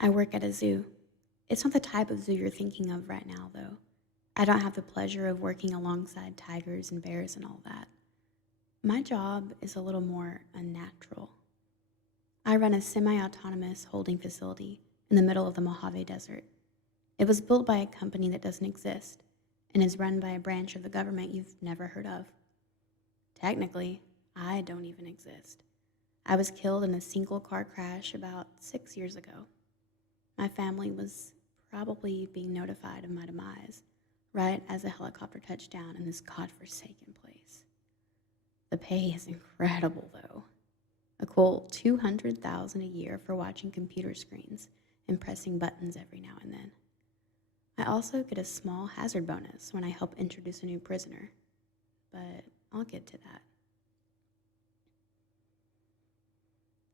I work at a zoo. It's not the type of zoo you're thinking of right now, though. I don't have the pleasure of working alongside tigers and bears and all that. My job is a little more unnatural. I run a semi-autonomous holding facility in the middle of the Mojave Desert. It was built by a company that doesn't exist and is run by a branch of the government you've never heard of. Technically, I don't even exist. I was killed in a single car crash about 6 years ago. My family was probably being notified of my demise right as a helicopter touched down in this godforsaken place. The pay is incredible, though. A cool $200,000 a year for watching computer screens and pressing buttons every now and then. I also get a small hazard bonus when I help introduce a new prisoner, but I'll get to that.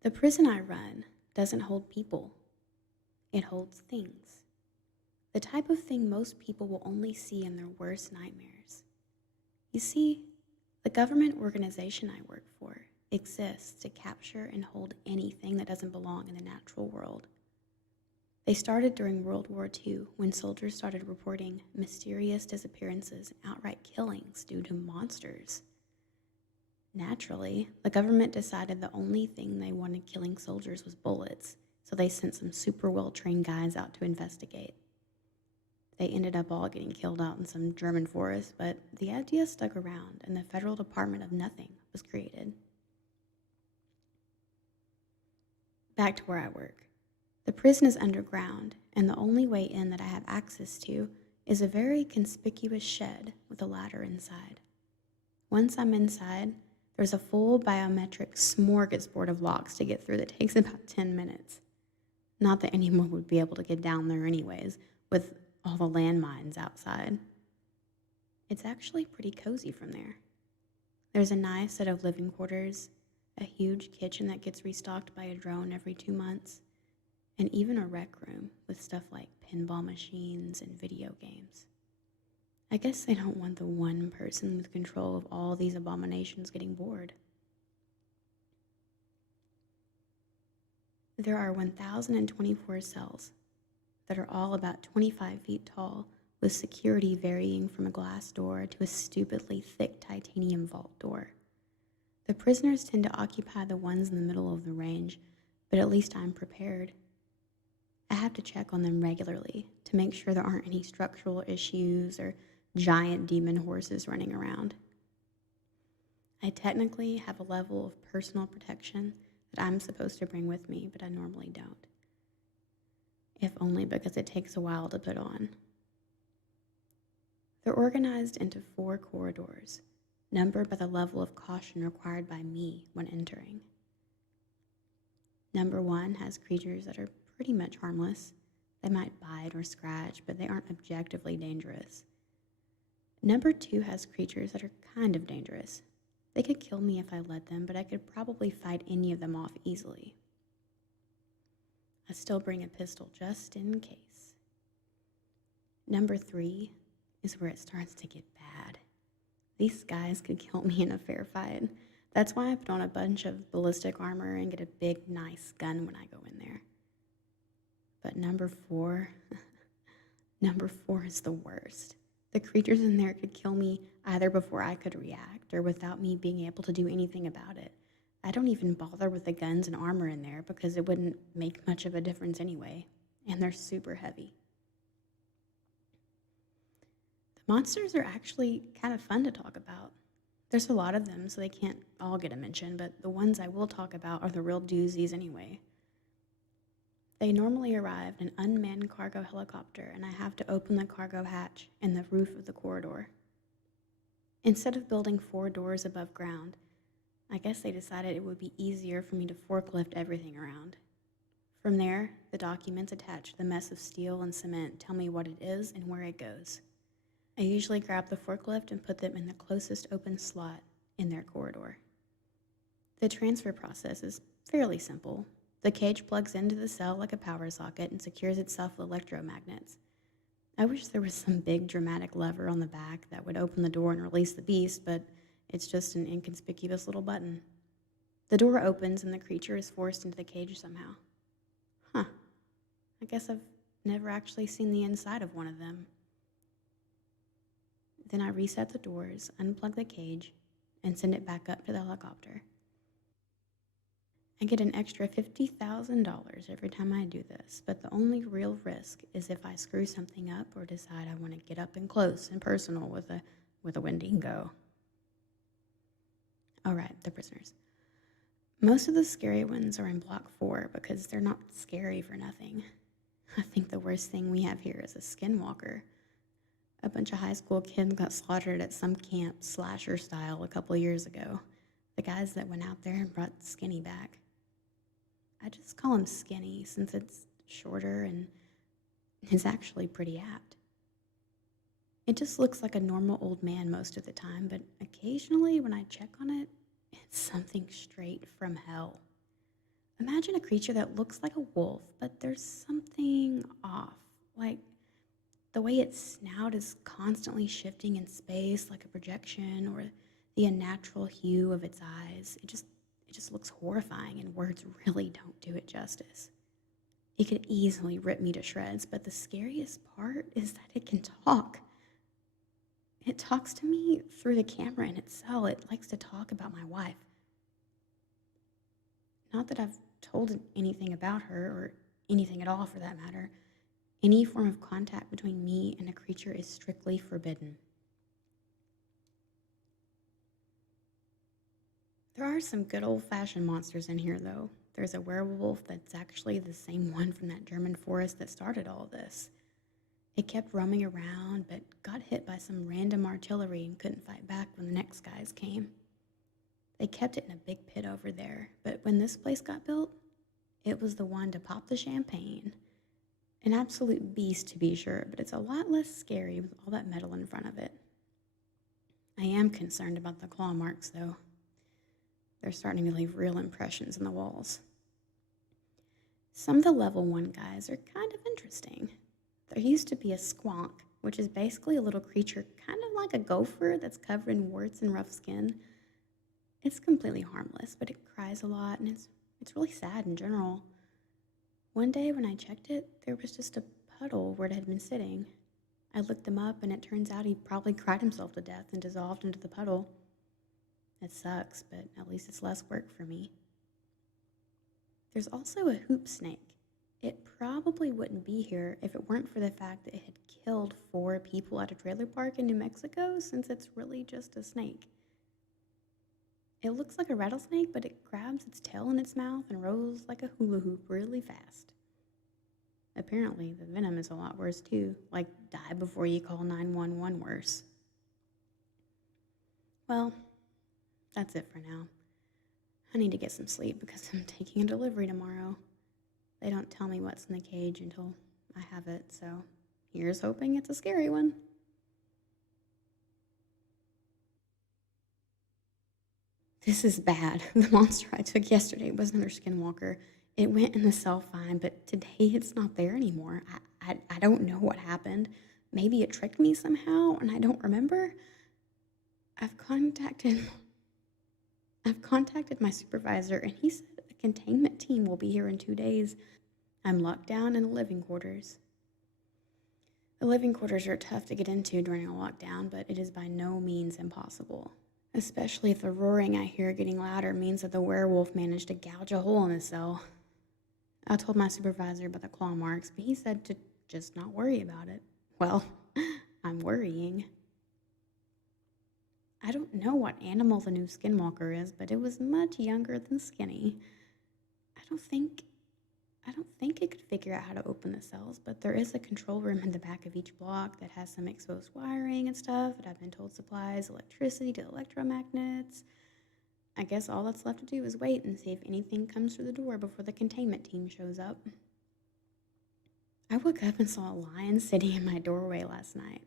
The prison I run doesn't hold people. It holds things. The type of thing most people will only see in their worst nightmares. You see, the government organization I work for exists to capture and hold anything that doesn't belong in the natural world. They started during World War II when soldiers started reporting mysterious disappearances and outright killings due to monsters. Naturally, the government decided the only thing they wanted killing soldiers was bullets, so they sent some super well-trained guys out to investigate. They ended up all getting killed out in some German forest, but the idea stuck around and the Federal Department of Nothing was created. Back to where I work. The prison is underground, and the only way in that I have access to is a very conspicuous shed with a ladder inside. Once I'm inside, there's a full biometric smorgasbord of locks to get through that takes about 10 minutes. Not that anyone would be able to get down there anyways, with all the landmines outside. It's actually pretty cozy from there. There's a nice set of living quarters, a huge kitchen that gets restocked by a drone every 2 months, and even a rec room with stuff like pinball machines and video games. I guess they don't want the one person with control of all these abominations getting bored. There are 1,024 cells that are all about 25 feet tall, with security varying from a glass door to a stupidly thick titanium vault door. The prisoners tend to occupy the ones in the middle of the range, but at least I'm prepared. I have to check on them regularly to make sure there aren't any structural issues or giant demon horses running around. I technically have a level of personal protection that I'm supposed to bring with me, but I normally don't. If only because it takes a while to put on. They're organized into 4 corridors, numbered by the level of caution required by me when entering. Number 1 has creatures that are pretty much harmless. They might bite or scratch, but they aren't objectively dangerous. Number 2 has creatures that are kind of dangerous. They could kill me if I let them, but I could probably fight any of them off easily. I still bring a pistol just in case. Number 3 is where it starts to get bad. These guys could kill me in a fair fight. That's why I put on a bunch of ballistic armor and get a big, nice gun when I go in there. But number 4 is the worst. The creatures in there could kill me either before I could react or without me being able to do anything about it. I don't even bother with the guns and armor in there because it wouldn't make much of a difference anyway, and they're super heavy. The monsters are actually kind of fun to talk about. There's a lot of them, so they can't all get a mention, but the ones I will talk about are the real doozies anyway. They normally arrive in an unmanned cargo helicopter, and I have to open the cargo hatch and the roof of the corridor. Instead of building 4 doors above ground, I guess they decided it would be easier for me to forklift everything around. From there, the documents attached to the mess of steel and cement tell me what it is and where it goes. I usually grab the forklift and put them in the closest open slot in their corridor. The transfer process is fairly simple. The cage plugs into the cell like a power socket and secures itself with electromagnets. I wish there was some big dramatic lever on the back that would open the door and release the beast, but it's just an inconspicuous little button. The door opens and the creature is forced into the cage somehow. I guess I've never actually seen the inside of one of them. Then I reset the doors, unplug the cage, and send it back up to the helicopter. I get an extra $50,000 every time I do this, but the only real risk is if I screw something up or decide I want to get up and close and personal with a Wendigo. All right, the prisoners. Most of the scary ones are in Block 4 because they're not scary for nothing. I think the worst thing we have here is a skinwalker. A bunch of high school kids got slaughtered at some camp, slasher style, a couple years ago. The guys that went out there and brought Skinny back. I just call him Skinny since it's shorter and is actually pretty apt. It just looks like a normal old man most of the time, but occasionally when I check on it, it's something straight from hell. Imagine a creature that looks like a wolf, but there's something off, like the way its snout is constantly shifting in space like a projection, or the unnatural hue of its eyes. It just looks horrifying, and words really don't do it justice. It could easily rip me to shreds, but the scariest part is that it can talk. It talks to me through the camera in its cell. It likes to talk about my wife. Not that I've told anything about her, or anything at all for that matter. Any form of contact between me and a creature is strictly forbidden. There are some good old-fashioned monsters in here, though. There's a werewolf that's actually the same one from that German forest that started all this. It kept roaming around, but got hit by some random artillery and couldn't fight back when the next guys came. They kept it in a big pit over there, but when this place got built, it was the one to pop the champagne. An absolute beast, to be sure, but it's a lot less scary with all that metal in front of it. I am concerned about the claw marks, though. They're starting to leave real impressions in the walls. Some of the level 1 guys are kind of interesting. There used to be a squonk, which is basically a little creature kind of like a gopher that's covered in warts and rough skin. It's completely harmless, but it cries a lot, and it's really sad in general. One day when I checked it, there was just a puddle where it had been sitting. I looked them up, and it turns out he probably cried himself to death and dissolved into the puddle. It sucks, but at least it's less work for me. There's also a hoop snake. It probably wouldn't be here if it weren't for the fact that it had killed 4 people at a trailer park in New Mexico, since it's really just a snake. It looks like a rattlesnake, but it grabs its tail in its mouth and rolls like a hula hoop really fast. Apparently, the venom is a lot worse too, like die before you call 911 worse. Well, that's it for now. I need to get some sleep because I'm taking a delivery tomorrow. They don't tell me what's in the cage until I have it, so here's hoping it's a scary one. This is bad. The monster I took yesterday was another skinwalker. It went in the cell fine, but today it's not there anymore. I don't know what happened. Maybe it tricked me somehow and I don't remember. I've contacted my supervisor, and he said a containment team will be here in 2 days. I'm locked down in the living quarters. The living quarters are tough to get into during a lockdown, but it is by no means impossible. Especially if the roaring I hear getting louder means that the werewolf managed to gouge a hole in his cell. I told my supervisor about the claw marks, but he said to just not worry about it. Well, I'm worrying. I don't know what animal the new skinwalker is, but it was much younger than Skinny. I don't think it could figure out how to open the cells, but there is a control room in the back of each block that has some exposed wiring and stuff that I've been told supplies electricity to electromagnets. I guess all that's left to do is wait and see if anything comes through the door before the containment team shows up. I woke up and saw a lion sitting in my doorway last night.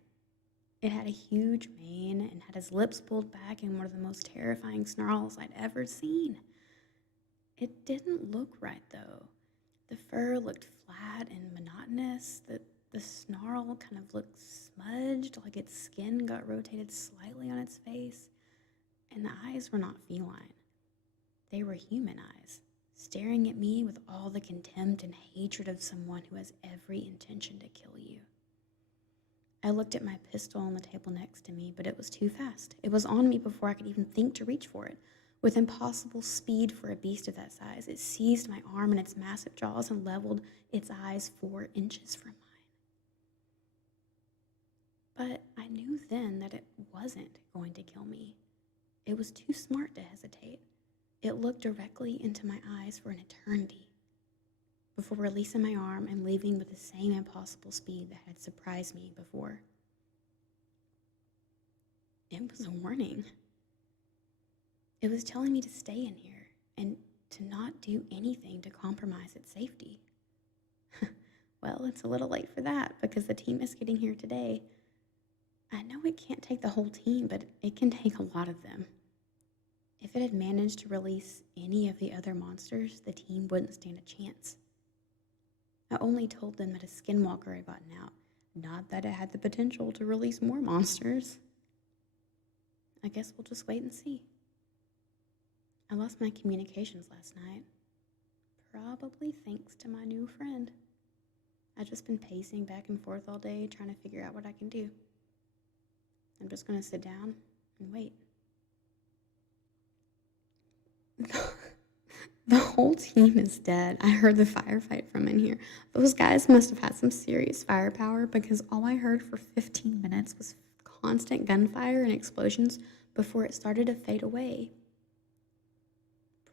It had a huge mane and had his lips pulled back in one of the most terrifying snarls I'd ever seen. It didn't look right, though. The fur looked flat and monotonous. The snarl kind of looked smudged, like its skin got rotated slightly on its face. And the eyes were not feline. They were human eyes, staring at me with all the contempt and hatred of someone who has every intention to kill you. I looked at my pistol on the table next to me, but it was too fast. It was on me before I could even think to reach for it. With impossible speed for a beast of that size, it seized my arm in its massive jaws and leveled its eyes 4 inches from mine. But I knew then that it wasn't going to kill me. It was too smart to hesitate. It looked directly into my eyes for an eternity, before releasing my arm and leaving with the same impossible speed that had surprised me before. It was a warning. It was telling me to stay in here and to not do anything to compromise its safety. Well, it's a little late for that because the team is getting here today. I know it can't take the whole team, but it can take a lot of them. If it had managed to release any of the other monsters, the team wouldn't stand a chance. I only told them that a skinwalker had gotten out, not that it had the potential to release more monsters. I guess we'll just wait and see. I lost my communications last night, probably thanks to my new friend. I've just been pacing back and forth all day trying to figure out what I can do. I'm just going to sit down and wait. The whole team is dead. I heard the firefight from in here. Those guys must have had some serious firepower because all I heard for 15 minutes was constant gunfire and explosions before it started to fade away.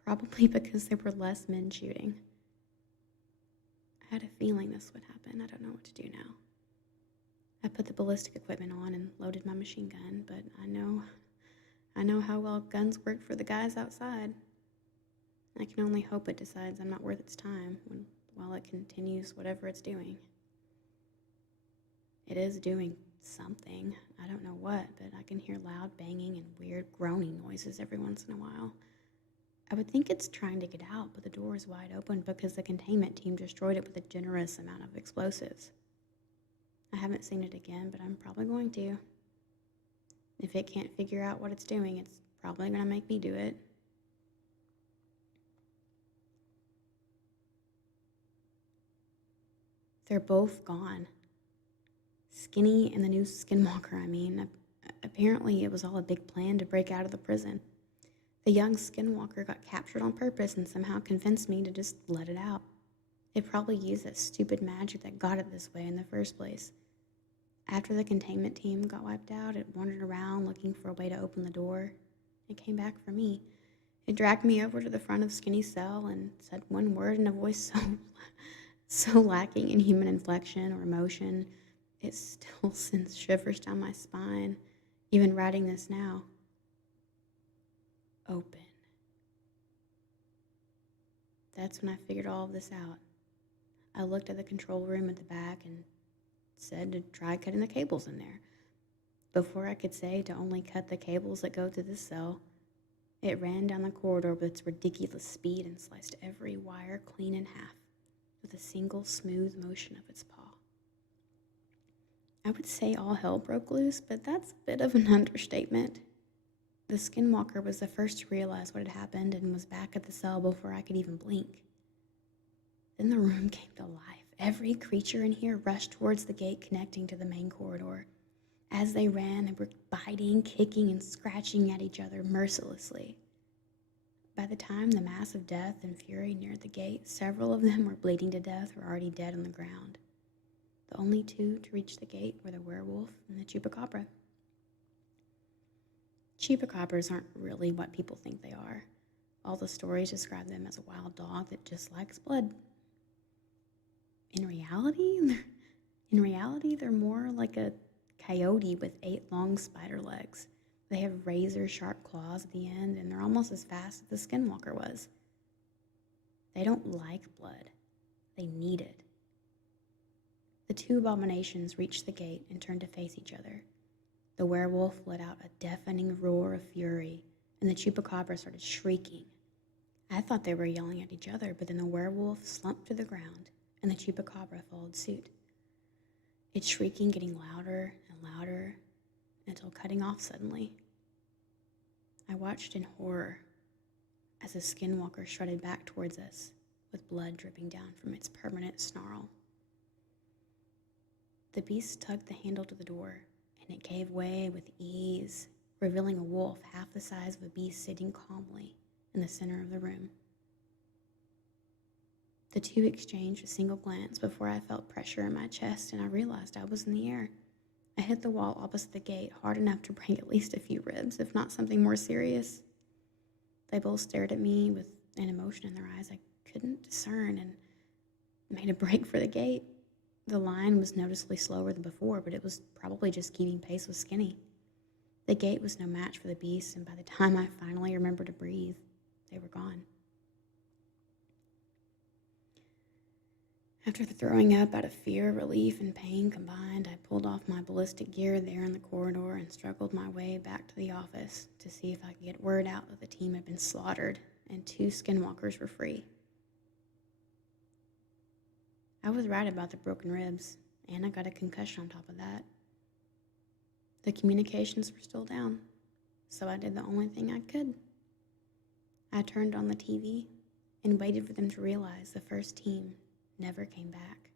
Probably because there were less men shooting. I had a feeling this would happen. I don't know what to do now. I put the ballistic equipment on and loaded my machine gun, but I know how well guns work for the guys outside. I can only hope it decides I'm not worth its time while it continues whatever it's doing. It is doing something. I don't know what, but I can hear loud banging and weird groaning noises every once in a while. I would think it's trying to get out, but the door is wide open because the containment team destroyed it with a generous amount of explosives. I haven't seen it again, but I'm probably going to. If it can't figure out what it's doing, it's probably going to make me do it. They're both gone. Skinny and the new Skinwalker, Apparently it was all a big plan to break out of the prison. The young Skinwalker got captured on purpose and somehow convinced me to just let it out. It probably used that stupid magic that got it this way in the first place. After the containment team got wiped out, it wandered around looking for a way to open the door. It came back for me. It dragged me over to the front of Skinny's cell and said one word in a voice so lacking in human inflection or emotion, it still sends shivers down my spine, even writing this now. Open. That's when I figured all of this out. I looked at the control room at the back and said to try cutting the cables in there. Before I could say to only cut the cables that go to this cell, it ran down the corridor with its ridiculous speed and sliced every wire clean in half with a single smooth motion of its paw. I would say all hell broke loose, but that's a bit of an understatement. The Skinwalker was the first to realize what had happened and was back at the cell before I could even blink. Then the room came to life. Every creature in here rushed towards the gate connecting to the main corridor. As they ran, they were biting, kicking, and scratching at each other mercilessly. By the time the mass of death and fury neared the gate, several of them were bleeding to death or already dead on the ground. The only two to reach the gate were the werewolf and the chupacabra. Chupacabras aren't really what people think they are. All the stories describe them as a wild dog that just likes blood. In reality, they're more like a coyote with 8 long spider legs. They have razor-sharp claws at the end, and they're almost as fast as the Skinwalker was. They don't like blood. They need it. The two abominations reached the gate and turned to face each other. The werewolf let out a deafening roar of fury, and the chupacabra started shrieking. I thought they were yelling at each other, but then the werewolf slumped to the ground, and the chupacabra followed suit. Its shrieking getting louder and louder until cutting off suddenly. I watched in horror as a skinwalker strutted back towards us, with blood dripping down from its permanent snarl. The beast tugged the handle to the door, and it gave way with ease, revealing a wolf half the size of a beast sitting calmly in the center of the room. The two exchanged a single glance before I felt pressure in my chest and I realized I was in the air. I hit the wall opposite the gate hard enough to break at least a few ribs, if not something more serious. They both stared at me with an emotion in their eyes I couldn't discern and made a break for the gate. The line was noticeably slower than before, but it was probably just keeping pace with Skinny. The gate was no match for the beast, and by the time I finally remembered to breathe, they were gone. After the throwing up out of fear, relief, and pain combined, I pulled off my ballistic gear there in the corridor and struggled my way back to the office to see if I could get word out that the team had been slaughtered and 2 skinwalkers were free. I was right about the broken ribs, and I got a concussion on top of that. The communications were still down, so I did the only thing I could. I turned on the TV and waited for them to realize the first team never came back.